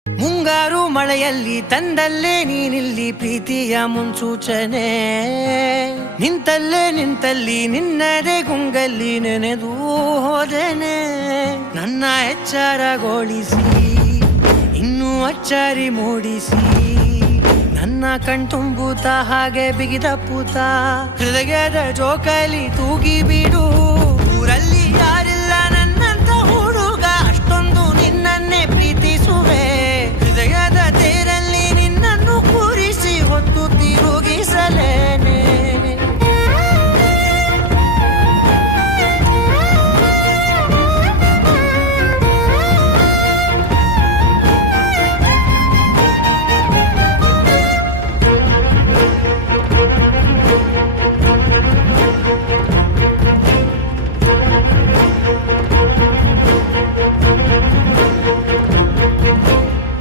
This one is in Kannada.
ಮುಂಗಾರು ಮಳೆಯಲ್ಲಿ ತಂದಲ್ಲೇ ನೀನಿಲ್ಲಿ ಪ್ರೀತಿಯ ಮುನ್ಸೂಚನೆ, ನಿಂತಲ್ಲಿ ನಿನ್ನದೇ ಗುಂಗಲ್ಲಿ ನೆನೆದು ಹೋದೆನೆ. ನನ್ನ ಎಚ್ಚರಗೊಳಿಸಿ ಇನ್ನೂ ಅಚ್ಚರಿ ಮೂಡಿಸಿ, ನನ್ನ ಕಣ್ತುಂಬುತ್ತ ಹಾಗೆ ಬಿಗಿದ ಪೂತ ಹೃದಯದ ಜೋಕಾಲಿ ತೂಗಿ ಬಿಡು.